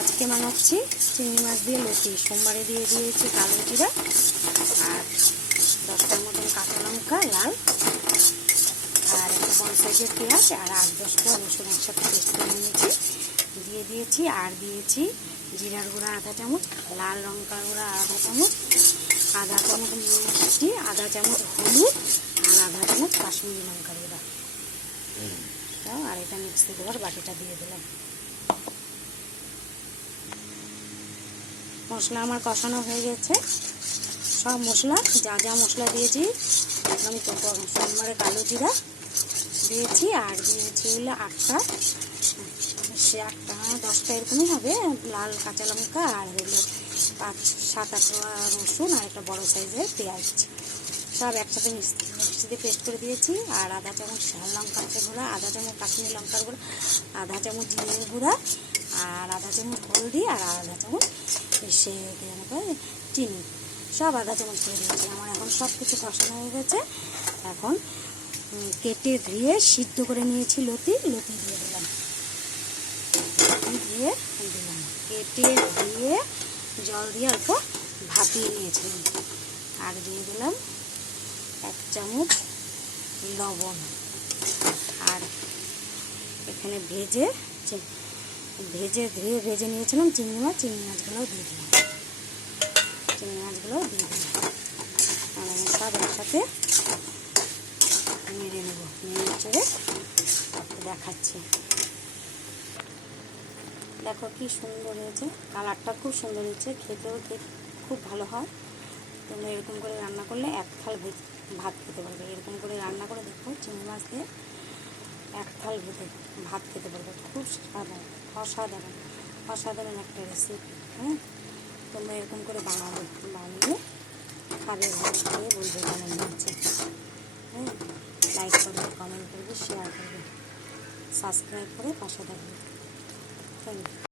আজকে বানাচ্ছি চিংড়ি মাছ দিয়ে লতি। সোমবারে দিয়ে দিয়েছি কালো জিরা আর 10টার মতন কাঁচা লঙ্কা লাল আর একটা বড় সাইজের পেঁয়াজ আর 8-10টা রসুন একসাথে পেস্ট করে নিয়েছি, দিয়ে দিয়েছি। আর দিয়েছি জিরার গুঁড়া আধা চামচ, লাল লঙ্কার গুঁড়া আধা চামচ, আধা চামচ মিষ্টি, আধা চামচ হলুদ আর আধা চামচ কাশ্মীরি লঙ্কার গুঁড়া। আর এটা মিক্সি দেওয়ার বাটিটা দিয়ে দিলাম। মশলা আমার কষানো হয়ে গেছে। সব মশলা যা যা মশলা দিয়েছি, আমি তো সোমবারে কালো জিরা দিয়েছি আর দিয়েছি হলো 8টা 10টা এরকমই হবে লাল কাঁচা লঙ্কা আর হলো 5-7-8টা রসুন আর একটা বড় সাইজের পেঁয়াজ, সব একসাথে মিক্সিতে পেস্ট করে দিয়েছি। আর আধা চামচ ঝাল লঙ্কার গুঁড়া, আধা চামচ কাশ্মীরি লঙ্কার গুঁড়া, আধা চামচ জিরের গুঁড়া আর আধা চামচ হলদি আর আধা চামচ সে চিনি, সব আধা চামচ করে দিয়েছি। আমার এখন সব কিছু কষানো হয়ে গেছে। এখন কেটে ধুয়ে সিদ্ধ করে নিয়েছি লতি দিয়ে দিলাম। কেটে ধুয়ে জল দিয়ে অল্প ভাপিয়ে নিয়েছিলাম। আর দিয়ে দিলাম 1 চামচ লবণ। আর এখানে ভেজে ধুয়ে ভেজে নিয়েছিলাম চিংড়ি মাছগুলোও দিয়ে দিলাম। আর আমি সব একসাথে নেড়ে নেব, নেড়ে চেড়ে দেখাচ্ছি। দেখো কি সুন্দর হয়েছে, কালারটা খুব সুন্দর হয়েছে, খেতেও খুব ভালো হয়। তোমরা এরকম করে রান্না করলে 1 থাল ভাত খেতে পারবে। এরকম করে রান্না করে দেখো, চিংড়ি মাছ দিয়ে 1 থাল ভাত খেতে পারবে। খুব অসাধারণ একটা রেসিপি। হ্যাঁ, তোমরা এরকম করে বানিয়ে খাবে, ভালো করে বলবে কেমন হচ্ছে। হ্যাঁ, লাইক করবে, কমেন্ট করবে, শেয়ার করবে, সাবস্ক্রাইব করে পাশে থাকবে। Thank you.